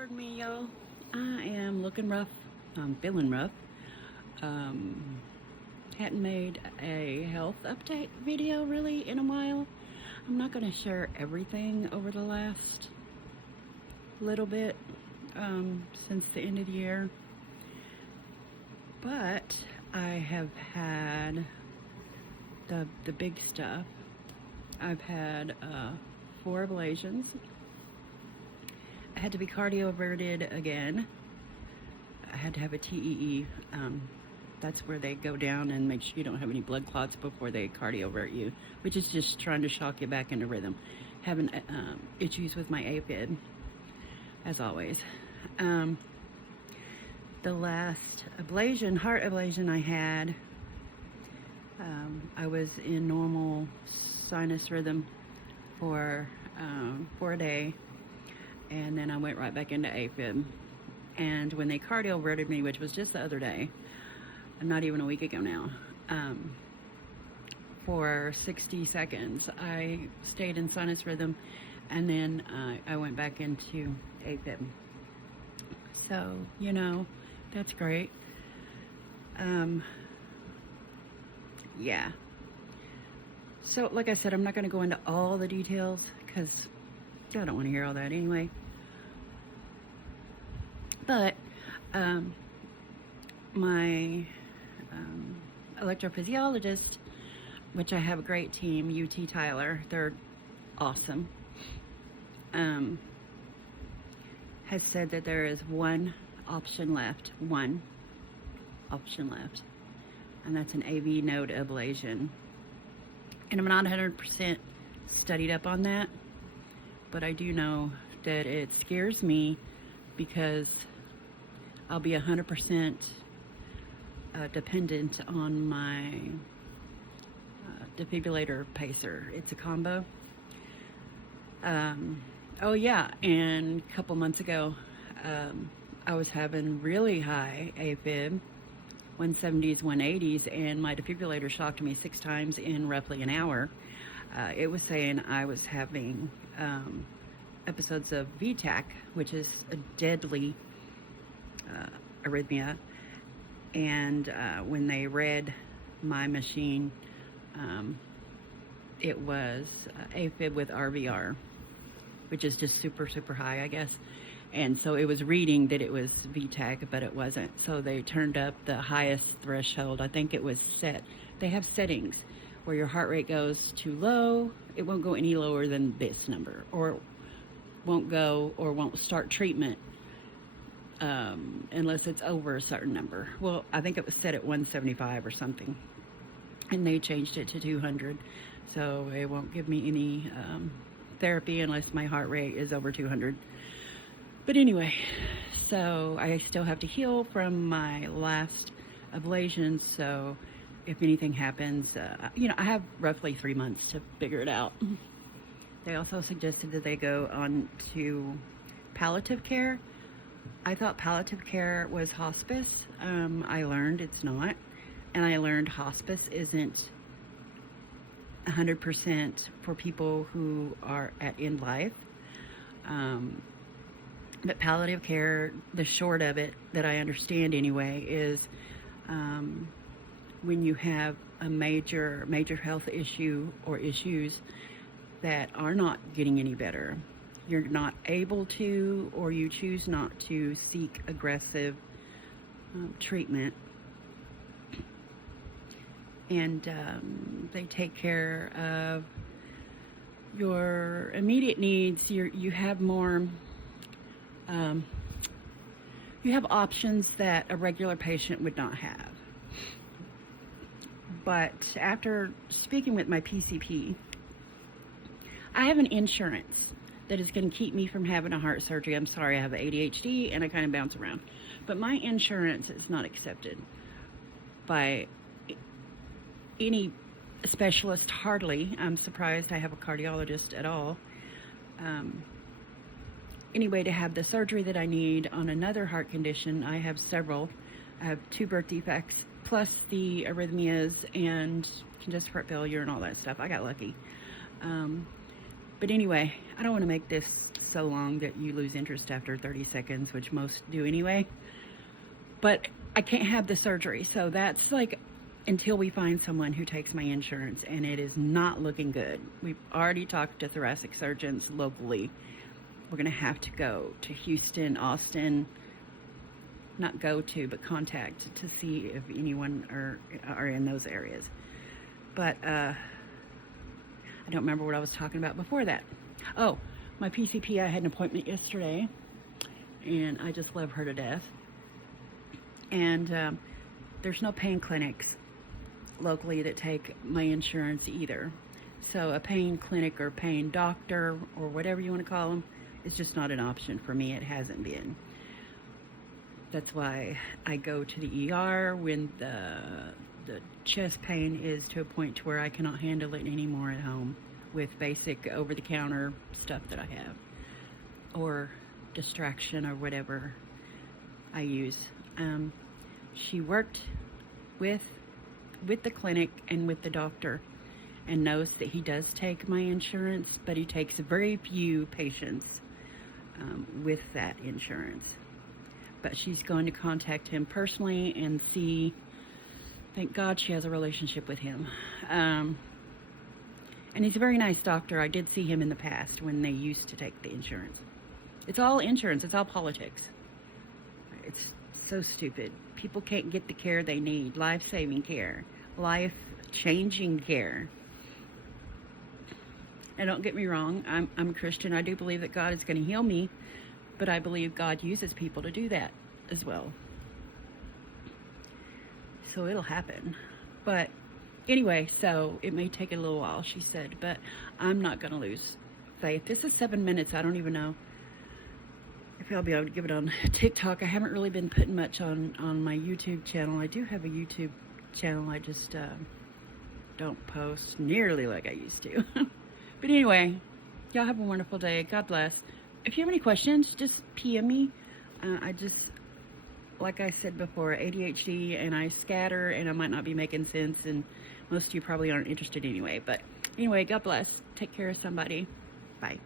Pardon me, y'all. I am looking rough. I'm feeling rough. Um, hadn't made a health update video really in a while. I'm not going to share everything over the last little bit since the end of the year, but I have had the big stuff. I've had 4 ablations. I had to be cardioverted again. I had to have a TEE. That's where they go down and make sure you don't have any blood clots before they cardiovert you, which is just trying to shock you back into rhythm. Having issues with my AFib, as always. The last ablation, heart ablation I had, I was in normal sinus rhythm for a day, and then I went right back into AFib. And when they cardioverted me, which was just the other day, not even a week ago now, for 60 seconds, I stayed in sinus rhythm, and then I went back into AFib. So, that's great. Yeah. So, like I said, I'm not going to go into all the details because I don't want to hear all that anyway. But my electrophysiologist, which I have a great team, UT Tyler, they're awesome, has said that there is one option left, and that's an AV node ablation. And I'm not 100% studied up on that, but I do know that it scares me because I'll be 100% dependent on my defibrillator pacer. It's a combo. Oh yeah, and a couple months ago, I was having really high AFib, 170s, 180s, and my defibrillator shocked me 6 times in roughly an hour. It was saying I was having episodes of VTAC, which is a deadly arrhythmia, and when they read my machine, it was AFib with RVR, which is just super, super high, I guess. And so it was reading that it was VTAC, but it wasn't. So they turned up the highest threshold. I think it was set. They have settings where your heart rate goes too low. It won't go any lower than this number, or won't start treatment unless it's over a certain number. Well, I think it was set at 175 or something, and they changed it to 200. So it won't give me any therapy unless my heart rate is over 200. But anyway, so I still have to heal from my last ablation. So if anything happens, I have roughly 3 months to figure it out. They also suggested that they go on to palliative care. I thought palliative care was hospice. I learned it's not. And I learned hospice isn't 100% for people who are at end life. But palliative care, the short of it, that I understand anyway, is when you have a major health issue or issues that are not getting any better. You're not able to, or you choose not to seek aggressive treatment. And they take care of your immediate needs. You have more, you have options that a regular patient would not have. But after speaking with my PCP, I have an insurance that is going to keep me from having a heart surgery. I'm sorry, I have ADHD and I kind of bounce around. But my insurance is not accepted by any specialist, hardly. I'm surprised I have a cardiologist at all. Anyway, to have the surgery that I need on another heart condition, I have several. I have 2 birth defects, plus the arrhythmias and congestive heart failure and all that stuff. I got lucky. But anyway, I don't want to make this so long that you lose interest after 30 seconds, which most do anyway. But I can't have the surgery, so that's like until we find someone who takes my insurance, and it is not looking good. We've already talked to thoracic surgeons locally. We're going to have to go to Houston, Austin, not go to, but contact to see if anyone are in those areas. But I don't remember what I was talking about before that. Oh, my PCP, I had an appointment yesterday, and I just love her to death. And there's no pain clinics locally that take my insurance either. So a pain clinic or pain doctor or whatever you want to call them is just not an option for me. It hasn't been. That's why I go to the ER when the chest pain is to a point to where I cannot handle it anymore at home with basic over-the-counter stuff that I have, or distraction or whatever I use. She worked with the clinic and with the doctor and knows that he does take my insurance, but he takes very few patients with that insurance. But she's going to contact him personally and see. Thank God she has a relationship with him. And he's a very nice doctor. I did see him in the past when they used to take the insurance. It's all insurance. It's all politics. It's so stupid. People can't get the care they need. Life-saving care. Life-changing care. And don't get me wrong. I'm a Christian. I do believe that God is going to heal me. But I believe God uses people to do that as well. So it'll happen. But anyway, so it may take a little while, she said. But I'm not going to lose faith. This is 7 minutes. I don't even know if I'll be able to give it on TikTok. I haven't really been putting much on my YouTube channel. I do have a YouTube channel. I just don't post nearly like I used to. But anyway, y'all have a wonderful day. God bless. If you have any questions, just PM me. I just, like I said before, ADHD, and I scatter, and I might not be making sense, and most of you probably aren't interested anyway. But anyway, God bless. Take care of somebody. Bye.